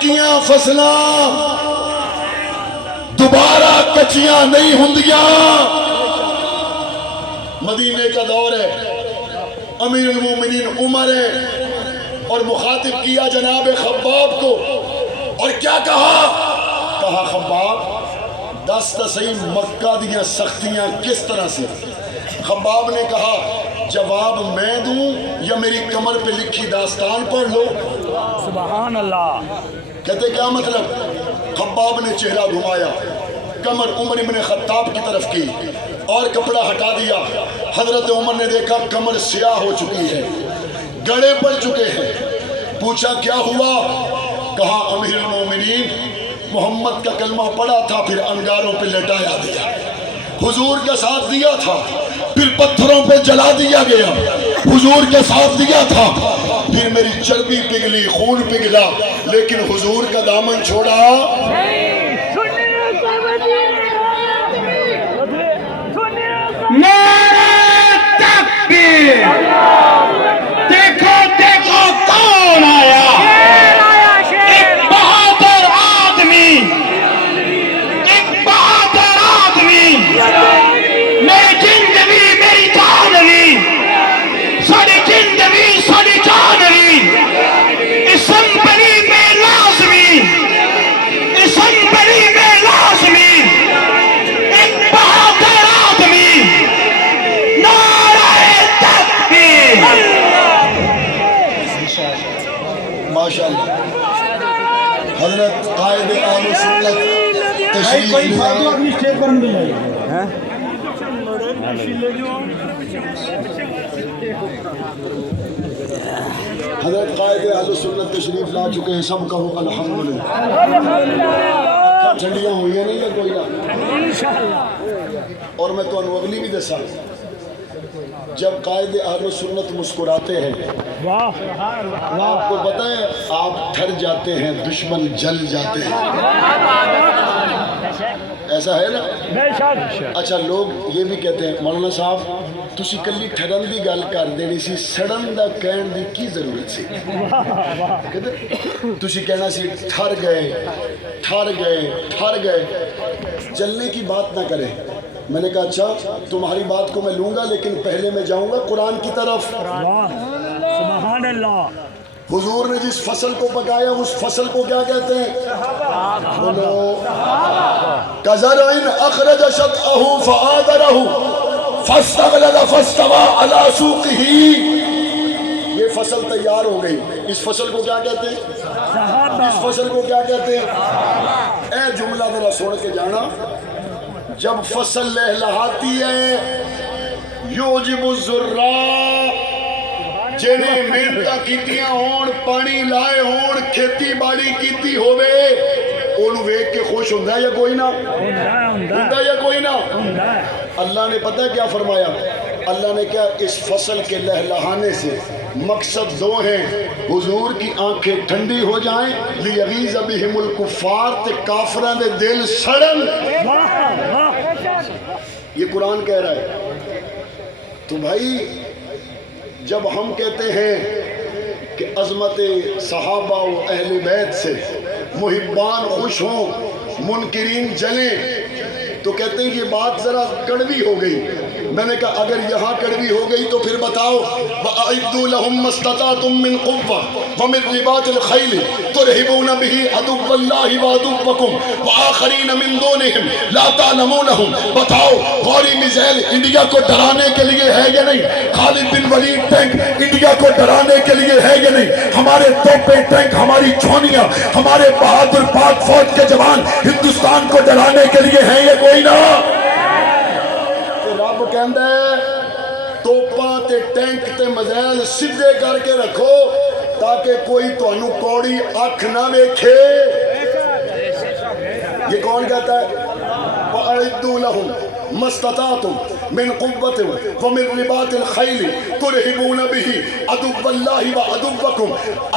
پکیاں فصلاں دوبارہ کچیاں نہیں ہوندیاں۔ مدینے کا دور ہے، امیر المومنین عمر ہے، اور مخاطب کیا جناب خباب کو، اور کیا کہا؟ کہا خباب دس صحیح مکہ دیاں سختیاں کس طرح سے؟ خباب نے کہا جواب میں دوں یا میری کمر پہ لکھی داستان پڑھ لو؟ سبحان اللہ۔ کہتے کیا مطلب؟ خباب نے چہرہ گھمایا، کمر عمر ابن خطاب کی طرف کی اور کپڑا ہٹا دیا۔ حضرت عمر نے دیکھا کمر سیاہ ہو چکی ہے، گڑے پڑ چکے ہیں۔ پوچھا کیا ہوا؟ کہا امیر المومنین محمد کا کلمہ پڑھا تھا، پھر انگاروں پہ لٹایا دیا، حضور کا ساتھ دیا تھا، پھر پتھروں پہ جلا دیا گیا، حضور کے ساتھ دیا تھا، پھر میری چربی پگھلی، خون پگھلا، لیکن حضور کا دامن چھوڑا۔ دیکھو دیکھو کون آیا، ایک بہادر آدمی، ایک بہادر آدمی، میری زندگی میری جانوی، ساری زندگی ساری جانوی، اسمبلی میں لازمی، اسمبلی میں لازمی، ایک بہادر آدمی، ماشاءاللہ۔ حضرت قائد اہل سنت تشریف لائے۔ حضرت قائد اہل سنت تشریف لا چکے ہیں، سب کہو الحمدللہ۔ ٹھنڈیاں ہوئی ہیں نہیں ہے کوئی نہ؟ اور میں تو اگلی بھی دسا، جب قائد اہل سنت مسکراتے ہیں آپ کو پتہ ہے آپ ٹھر جاتے ہیں، دشمن جل جاتے ہیں، ایسا ہے نا؟ اچھا لوگ یہ بھی کہتے ہیں مولانا صاحب تسی کلی ٹھرن دی گل کر دینی سی، سڑن دا کہن دی کی ضرورت سی؟ تسی کہنا سی ٹھر گئے ٹھر گئے ٹھر گئے، جلنے کی بات نہ کریں۔ میں نے کہا اچھا تمہاری بات کو میں لوں گا، لیکن پہلے میں جاؤں گا قرآن کی طرف۔ سبحان اللہ۔ حضور نے جس فصل کو پکایا اس فصل کو کیا کہتے ہیں؟ بولو کزرعٍ اخرج شطأہ فآزرہ فاستغلظ فاستوى علی سوقہ، یہ فصل تیار ہو گئی، اس فصل کو کیا کہتے ہیں؟ اس فصل کو کیا کہتے ہیں؟ اے جملہ ذرا سن کے جانا، جب فصل لہلہاتی ہے یوجب الزراء، جنہیں محنتاں کیتیاں ہون، پانی لائے ہون، کھیتی باڑی کیتی ہوئے، انہوں ویک کے خوش ہوندہ ہے یا کوئی نہ؟ ہوندہ ہے یا کوئی نہ؟ اللہ نے پتہ کیا فرمایا؟ اللہ نے کہا اس فصل کے لہلہانے سے مقصد دو ہیں، حضور کی آنکھیں ٹھنڈی ہو جائیں، لیغیظ بہم الکفار، تے کافران دے دل سڑن۔ یہ قرآن کہہ رہا ہے۔ تو بھائی جب ہم کہتے ہیں کہ عظمت صحابہ و اہل بیت سے محبان خوش ہوں، منکرین جلیں، تو کہتے ہیں یہ بات ذرا کڑوی ہو گئی۔ میں نے کہا اگر یہاں کڑوی ہو گئی تو پھر بتاؤ وَأَعِدُّوا لَهُم مَّا اسْتَطَعْتُم مِّن قُوَّةٍ وَمِن رِّبَاطِ الْخَيْلِ تُرْهِبُونَ بِهِ عَدُوَّ اللَّهِ وَعَدُوَّكُمْ وَآخَرِينَ مِن دُونِهِمْ لَا تَعْلَمُونَهُمْ۔ بتاؤ غوری میزائل انڈیا کو ڈرانے کے لیے ہے یا نہیں؟ خالد بن ولید ٹینک انڈیا کو ڈرانے کے لیے ہے یا نہیں؟ ہمارے توپیں ٹینک، ہماری چھونیاں، ہمارے بہادر پاک فوج کے جوان ہندوستان کو ڈرانے کے لیے ہیں یا کوئی نہ؟ رب کہندا ہے توپاں تے ٹینک تے میزائل سیدھے کر کے رکھو تاکہ کوئی تانوں کوڑی اکھ نہ ویکھے۔ یہ کون کہتا ہے؟ وَأَعِدُّوا لَهُم مَّا اسْتَطَعْتُم مِّن قُوَّةٍ وَمِن رِّبَاطِ الْخَيْلِ تُرْهِبُونَ بِهِ عَدُوَّ اللَّهِ وَعَدُوَّكُمْ،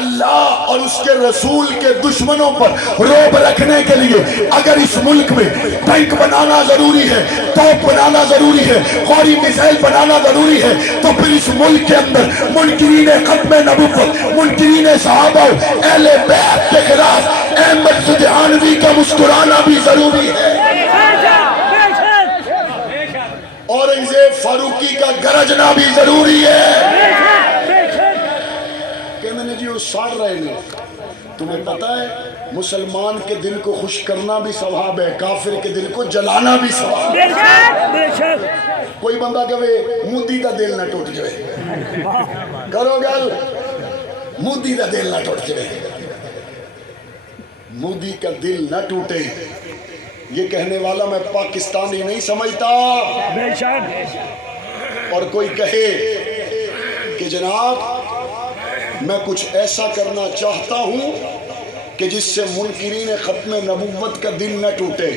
اللہ اور اس کے رسول کے دشمنوں پر روب رکھنے کے لیے اگر اس ملک میں ٹینک بنانا ضروری ہے، توپ بنانا ضروری ہے، غوری میزائل بنانا ضروری ہے، تو پھر اس ملک کے اندر منکرین ختم نبوت، منکرین صحابہ، اہل بیت کے خلاف ضروری ہے کہ جی وہ ساڑ رہے ہیں. تمہیں پتا ہے مسلمان کے دل کو خوش کرنا بھی ثواب ہے, کافر کے دل کو جلانا بھی ثواب ہے. کوئی بندہ کہے مودی دا دل نہ ٹوٹ جائے, کرو گل مودی دا دل نہ ٹوٹ جائے. مودی کا دل نہ ٹوٹے یہ کہنے والا میں پاکستانی نہیں سمجھتا. اور کوئی کہے کہ جناب میں کچھ ایسا کرنا چاہتا ہوں کہ جس سے منکرین ختم نبوت کا دل نہ ٹوٹے,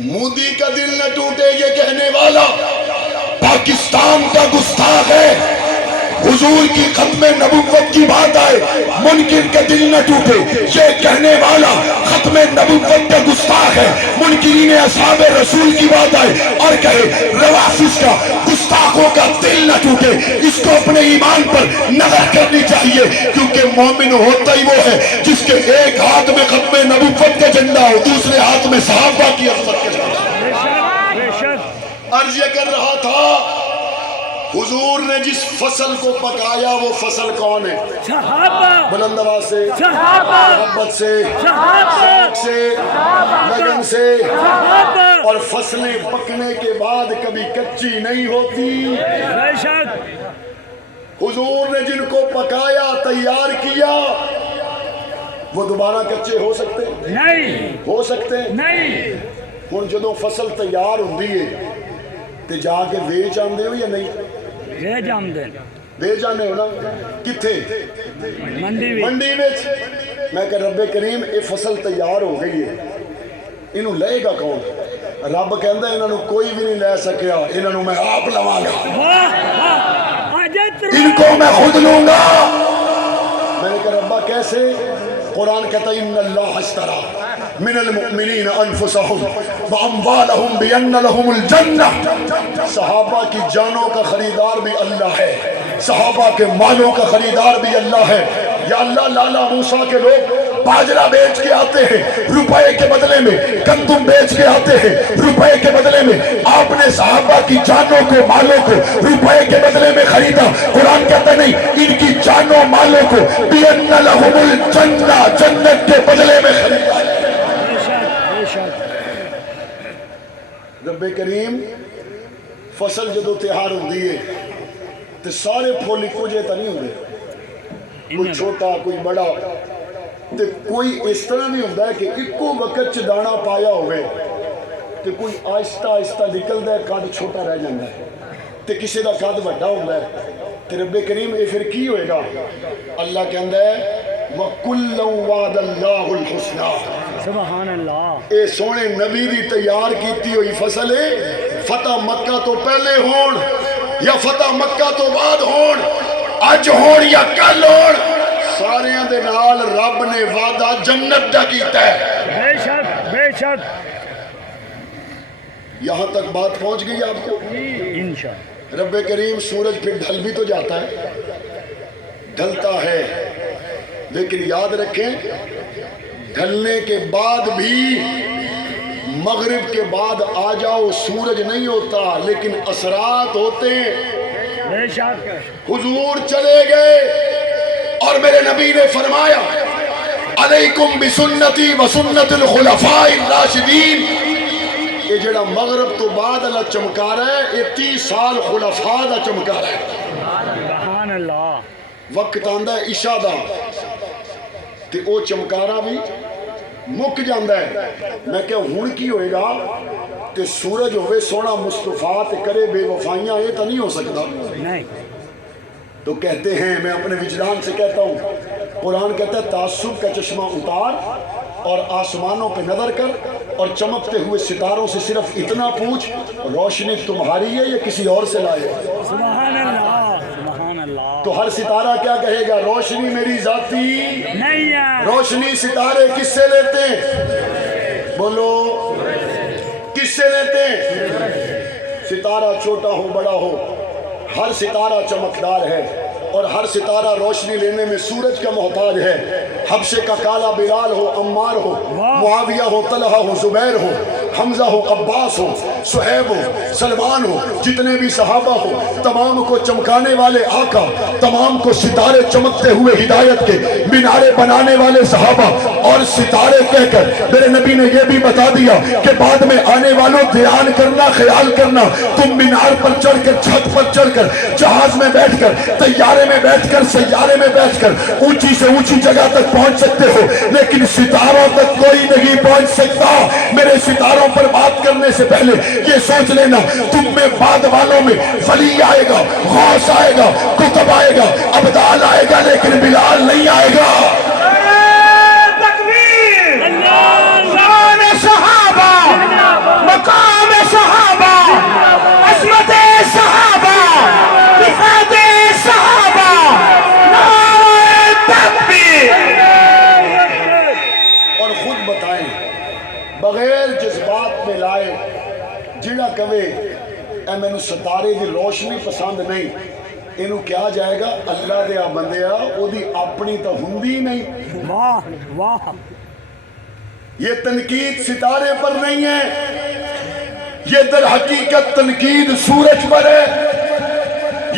مودی کا دل نہ ٹوٹے, یہ کہنے والا پاکستان کا گستاخ ہے. حضور کی ختم نبوت کی بات آئے منکر کا دل نہ ٹوٹے, یہ کہنے والا ختم نبوت کا گستاخ ہے. منکرین اصحاب رسول کی بات آئے اور کہے روافض کا گستاخوں کا دل نہ ٹوٹے. اس کو اپنے ایمان پر نظر کرنی چاہیے, کیونکہ مومن ہوتا ہی وہ ہے جس کے ایک ہاتھ میں ختم نبوت کا جھنڈا ہو, دوسرے ہاتھ میں صحابہ کی عظمت کا جھنڈا. عرض یہ کر رہا تھا حضور نے جس فصل کو پکایا وہ فصل کون ہے؟ صحابہ. بلند آواز سے, محبت سے, شوق سے, لگن سے. اور فصلیں پکنے کے بعد کبھی کچی نہیں ہوتی. حضور نے جن کو پکایا تیار کیا وہ دوبارہ کچے ہو سکتے نہیں, ہو سکتے نہیں. ہن جدوں فصل تیار ہوندی ہے تے جا کے ویچ آندے ہو یا نہیں؟ ویچ آندے, ویچ آنے ہو نا. کتھے؟ منڈی وچ. میں کہ رب کریم اے فصل تیار ہو گئی ہے, انہوں لے گا کون؟ رب کہندا انہاں نو کوئی بھی نہیں لے سکیا, انہاں نو میں آپ لواں گا, ان کو میں خود لوں گا. میں نے کہا ربا کیسے؟ قرآن کہتا ہے ان اللہ اشترى من المؤمنین انفسهم واموالهم بان لهم الجنہ. صحابہ کی جانوں کا خریدار بھی اللہ ہے, صحابہ کے مالوں کا خریدار بھی اللہ ہے. یا اللہ لالا موسیٰ کے لوگ باجرہ بیچ کے آتے ہیں روپے کے بدلے میں, گندم بیچ کے آتے ہیں روپے کے بدلے میں. آپ نے صحابہ کی جانوں کو مالوں کو روپے کے بدلے میں خریدا. قرآن کہتا نہیں ان کی جانوں مالوں کو بِأَنَّ لَهُمُ الْجَنَّةَ, جنت کے بدلے میں خریدا. رب کریم فصل جدو تیار ہوندی ہے تو سارے پھول اکو جے تا نہیں ہوندے, کوئی چھوٹا کوئی بڑا, تے کوئی اس طرح نہیں ہوتا ہے کہ اکو وقت چ دانا پایا ہوئے تے کوئی آہستہ آہستہ نکلدا ہے, قد چھوٹا رہ جاندا ہے, تے کسی دا قد بڑا ہوندا ہے. تے رب کریم اے پھر کی ہوئے گا؟ اللہ کہندا ہے وَكُلًّا وَعَدَ اللَّهُ الْحُسْنَى. سبحان اللہ. اے سونے نبی دی تیار کیتی ہوئی فصل ہے, فتح مکہ تو پہلے ہون یا فتح مکہ تو بعد ہون, اج ہون یا کل ہون, ساریاں دے نال رب نے وعدہ جنت دا کیتا ہے. بے شک بے شک. یہاں تک بات پہنچ گئی آپ کو؟ انشاءاللہ. رب کریم سورج پھر ڈھل بھی تو جاتا ہے, ڈھلتا ہے, لیکن یاد رکھیں ڈھلنے کے بعد بھی مغرب کے بعد آ جاؤ سورج نہیں ہوتا, لیکن اثرات ہوتے ہیں. بے شک. حضور چلے گئے اور میرے نبی نے فرمایا علیکم بسنتی وسنت الخلفاء الراشدین. یہ جڑا مغرب تو بعد اللہ چمکا رہا ہے یہ 30 سال خلفاء دا چمکا رہا ہے. سبحان اللہ. وقت آندا ہے عشاء دا تے او چمکارا بھی مک جاندا ہے. میں کہ ہن کی ہوئے گا تے سورج ہوئے سونا مصطفیٰ تے کرے بے وفائیاں, یہ تو نہیں ہو سکتا. نہیں. تو کہتے ہیں, میں اپنے وجدان سے کہتا ہوں, قرآن کہتا ہے تعصب کا چشمہ اتار اور آسمانوں پہ نظر کر اور چمکتے ہوئے ستاروں سے صرف اتنا پوچھ روشنی تمہاری ہے یا کسی اور سے لائے؟ سبحان اللہ. سبحان اللہ. تو ہر ستارہ کیا کہے گا؟ روشنی میری ذاتی نہیں ہے. روشنی ستارے کس سے لیتے ہیں؟ بولو کس سے لیتے ہیں؟ ستارہ چھوٹا ہو بڑا ہو, ہر ستارہ چمکدار ہے اور ہر ستارہ روشنی لینے میں سورج کا محتاج ہے. حبشے کا کالا بلال ہو, عمار ہو, معاویہ ہو, طلحہ ہو, زبیر ہو, حمزہ ہو، عباس ہو، صہیب ہو، سلمان ہو، جتنے بھی صحابہ ہو، تمام کو چمکانے والے آقا، تمام کو ستارے چمکتے ہوئے ہدایت کے مینارے بنانے والے صحابہ، اور ستارے کہہ کر میرے نبی نے یہ بھی بتا دیا کہ بعد میں آنے والوں دھیان کرنا، خیال کرنا، تم مینار پر چڑھ کر، چھت پر چڑھ کر، جہاز میں بیٹھ کر، طیارے میں بیٹھ کر، سیارے میں بیٹھ کر اونچی سے اونچی جگہ تک پہنچ سکتے ہو، لیکن ستاروں تک کوئی نہیں پہنچ سکتا۔ میرے ستاروں پر بات کرنے سے پہلے یہ سوچ لینا، تم میں بعد والوں میں ولی آئے گا، غوث آئے گا، قطب آئے گا، ابدال آئے گا، لیکن بلال نہیں آئے گا۔ صحابہ، مقام صحابہ، عظمت صحابہ، رفعت صحابہ، نعرہ تکبیر۔ اور خود بتائیں بغیر جذبات میں لائے جڑا کہے اے مینوں ستارے دی روشنی پسند نہیں، اینوں کیا جائے گا اللہ دے بندیا او دی اپنی تو ہوندی نہیں۔ واہ واہ، یہ تنقید ستارے پر نہیں ہے، یہ در حقیقت تنقید سورج پر ہے،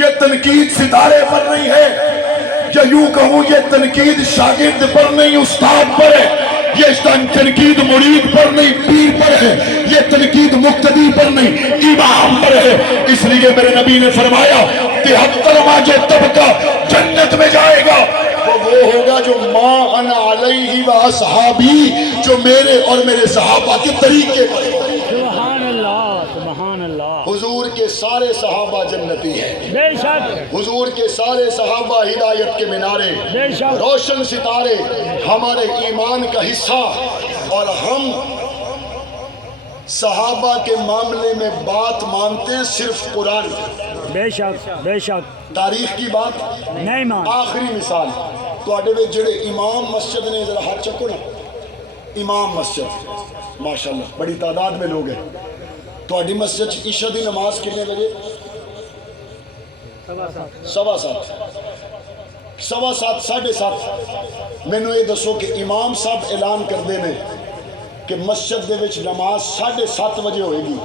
یہ تنقید ستارے پر نہیں ہے، یا یوں کہوں یہ تنقید شاگرد پر نہیں استاد پر ہے، یہ تنقید مرید پر نہیں پیر پر ہے، یہ تنقید مقتدی پر نہیں امام پر ہے۔ اس لیے میرے نبی نے فرمایا 73واں جو طبقہ جنت میں جائے گا وہ ہوگا جو ما انا علیہ و اصحابی، جو میرے اور میرے صحابہ کے طریقے پر۔ سبحان اللہ، سبحان اللہ۔ حضور کے سارے صحابہ جنتی ہیں، بے شک، حضور کے سارے صحابہ ہدایت کے مینارے، بے شک، روشن ستارے، ہمارے ایمان کا حصہ، اور ہم صحابہ کے معاملے میں بات مانتے ہیں صرف قرآن کی، بے شک، بے شک، تاریخ کی بات نہیں مان۔ آخری مثال تواڈے وچ جڑے امام مسجد نے، ذرا ہاتھ چکو نا، امام مسجد ماشاءاللہ بڑی تعداد میں لوگ ہیں۔ تواڈی مسجد عشاء دی نماز کتنے بجے؟ 7:15، 7:15، 7:30۔ مینوں یہ دسو کہ امام صاحب اعلان کردے نے کہ مسجد دے وچ نماز 7:30 بجے ہوئے گی،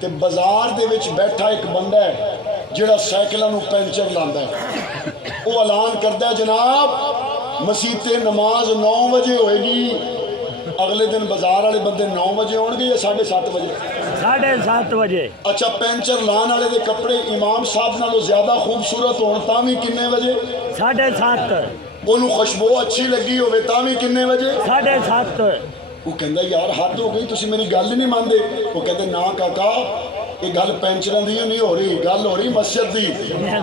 تے بازار دے وچ بیٹھا ایک بندہ ہے جڑا سائیکلاں نوں پینچر لاندا ہے، وہ اعلان کردا ہے جناب مسیت نماز 9 بجے ہوئے گی۔ اگلے دن بازار والے بندے 9 بجے ہون گے یا 7:30 بجے؟ 7:30 بجے۔ اچھا پینچر لان والے دے کپڑے امام صاحب نالوں زیادہ خوبصورت ہون تاں وی کنے بجے؟ 7:30۔ انہوں خوشبو اچھی لگی ہوئے تاں وی کنے بجے؟ 7:30۔ وہ کہندا یار حد ہو گئی، تسی میری گل نہیں مانتے۔ وہ کہتے نا کاکا یہ گل پینچراں دی نہیں ہو رہی، گل ہو رہی مسجد دی،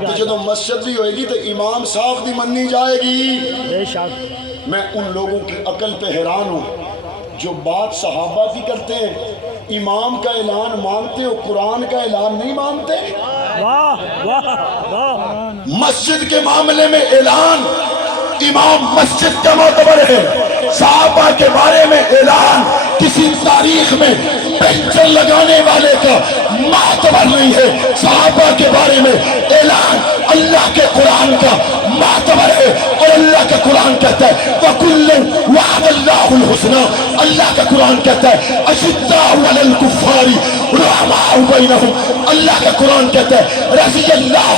تے جدوں مسجد دی ہوئے گی تے امام صاحب دی مننی جائے گی۔ بے شک۔ میں ان لوگوں کی عقل پہ حیران ہوں جو بات صحابہ کی کرتے ہیں، امام کا اعلان مانتے ہو، قرآن کا اعلان نہیں مانتے۔ واہ واہ واہ۔ مسجد کے معاملے میں اعلان امام مسجد کا معتبر ہے، صحابہ کے بارے میں اعلان کسی تاریخ میں پینچر لگانے والے کا معتبر نہیں ہے۔ صحابہ کے بارے میں اعلان اللہ کے قرآن کا معتبر ہے، اور اللہ کا قرآن کہتا ہے وَكُلًّا وَعَدَ اللَّهُ الْحُسْنَى، اللہ کا قرآن کہتا ہے أَشِدَّاءُ عَلَى الْكُفَّارِ رُحَمَاءُ بَيْنَهُمْ، اللہ کا قرآن کہتا ہے رضی اللہ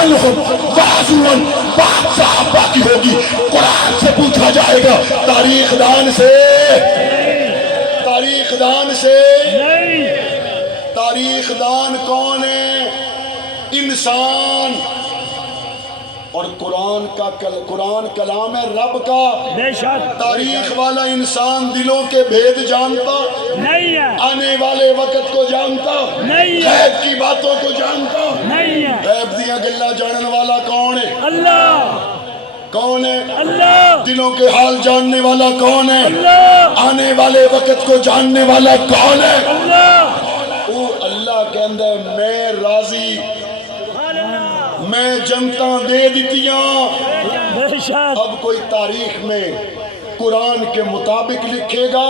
عنہم وَرَضُوا عَنْهُ۔ بات صحابہ کی ہوگی، قرآن سے پوچھا جائے گا، تاریخ دان سے، تاریخ دان سے۔ تاریخ دان کون ہے؟ انسان، اور قرآن کلام ہے رب کا۔ بے شک۔ تاریخ والا انسان دلوں کے بھید جانتا نہیں ہے، آنے والے وقت کو جانتا نہیں ہے، غیب کی باتوں کو جانتا نہیں ہے۔ غیب دیا گلا جانن والا کون ہے؟ اللہ، کون ہے؟ اللہ، دلوں کے حال جاننے والا کون ہے؟ اللہ، آنے والے وقت کو جاننے والا کون ہے؟ اللہ۔ وہ اللہ کہندا ہے میں راضی، میں جنتاں دے دیتیاں۔ بے شک۔ اب کوئی تاریخ میں قرآن کے مطابق لکھے گا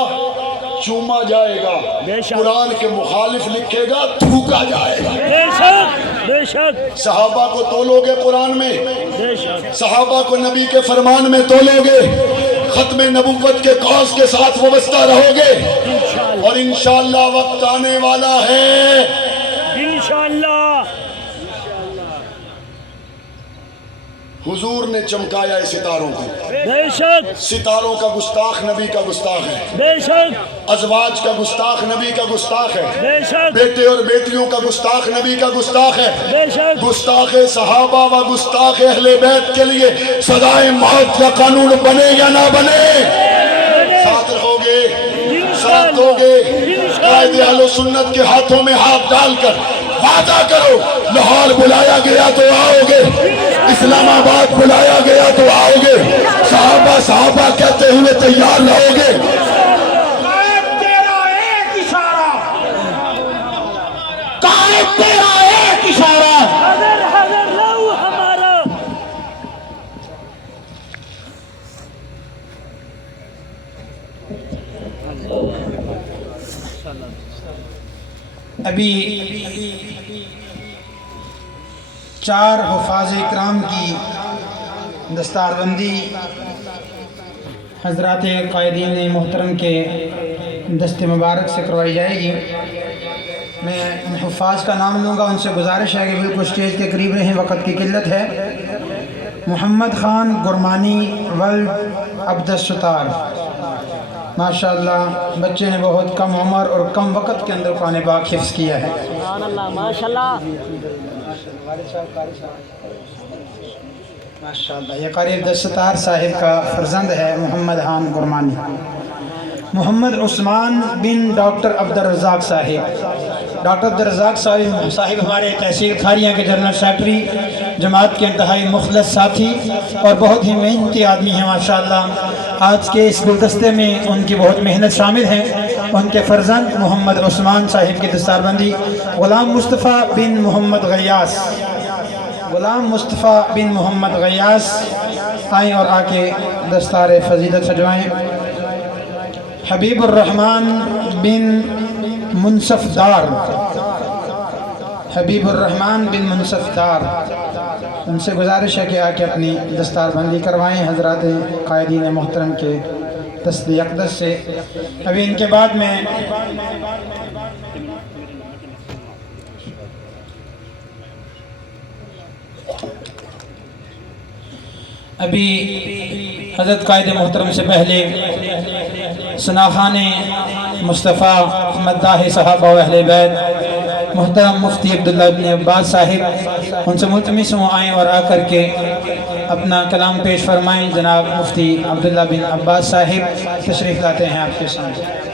چوما جائے گا، بے شک۔ قرآن کے مخالف لکھے گا تھوکا جائے گا۔ بے شک، بے شک، صحابہ کو تولو گے قرآن میں، بے شک، صحابہ کو نبی کے فرمان میں تولو گے، ختم نبوت کے قوس کے ساتھ وابستہ رہو گے، اور انشاءاللہ وقت آنے والا ہے انشاءاللہ حضور نے چمکایا ہے ستاروں کو. بے شک ستاروں کا گستاخ نبی کا گستاخ ہے, بے شک ازواج کا گستاخ نبی کا گستاخ ہے, بے شک بیٹے اور بیٹیوں کا گستاخ نبی کا گستاخ ہے. بے شک گستاخ صحابہ و گستاخ اہل بیت کے لیے سزائے موت کا قانون بنے یا نہ بنے؟ ساتھ رہو گے, ساتھ دو گے. قائد اہل سنت کے ہاتھوں میں ہاتھ ڈال کر وعدہ کرو, لاہور بلایا گیا تو آؤ گے, اسلام آباد بلایا گیا تو آؤ گے, صحابہ کہتے ہوئے تیار رہو گے. قائد تیرا ایک اشارہ, قائد تیرا ایک اشارہ. حضر حضر لو ہمارا. ابھی 4 حفاظ اکرام کی دستار بندی حضرات قائدین محترم کے دست مبارک سے کروائی جائے گی. میں ان حفاظ کا نام لوں گا, ان سے گزارش ہے کہ بالکل اسٹیج کے قریب رہیں, وقت کی قلت ہے. محمد خان گرمانی ولد عبدالستار. ماشاءاللہ بچے نے بہت کم عمر اور کم وقت کے اندر قرآن پاک حفظ کیا ہے. سبحان اللہ ماشاءاللہ. ماشاءاللہ یہ قاری عبدالستار صاحب کا فرزند ہے محمد خان گرمانی. محمد عثمان بن ڈاکٹر عبدالرزاق صاحب. ڈاکٹر عبدالرزاق صاحب ہمارے تحصیل کھاریاں کے جنرل سیکرٹری, جماعت کے انتہائی مخلص ساتھی اور بہت ہی محنتی آدمی ہیں ماشاءاللہ. آج کے اس گلدستے میں ان کی بہت محنت شامل ہے. ان کے فرزند محمد عثمان صاحب کی دستار بندی غلام مصطفیٰ بن محمد غیاس. غلام مصطفیٰ بن محمد غیاس آئیں اور آ کے دستار فضیلت سجوائیں. حبیب الرحمن بن منصف دار. حبیب الرحمن بن منصف دار, ان سے گزارش ہے کہ آ کے اپنی دستار بندی کروائیں حضرات قائدین محترم کے دست اقدس سے. ابھی ان کے بعد میں حضرت قائد محترم سے پہلے ثناخان مصطفیٰ مداح صحابہ و اہل بیت محترم مفتی عبداللہ بن عباس صاحب, ان سے ملتمس ہوں آئیں اور آ کر کے اپنا کلام پیش فرمائیں. جناب مفتی عبداللہ بن عباس صاحب تشریف لاتے ہیں آپ کے سامنے.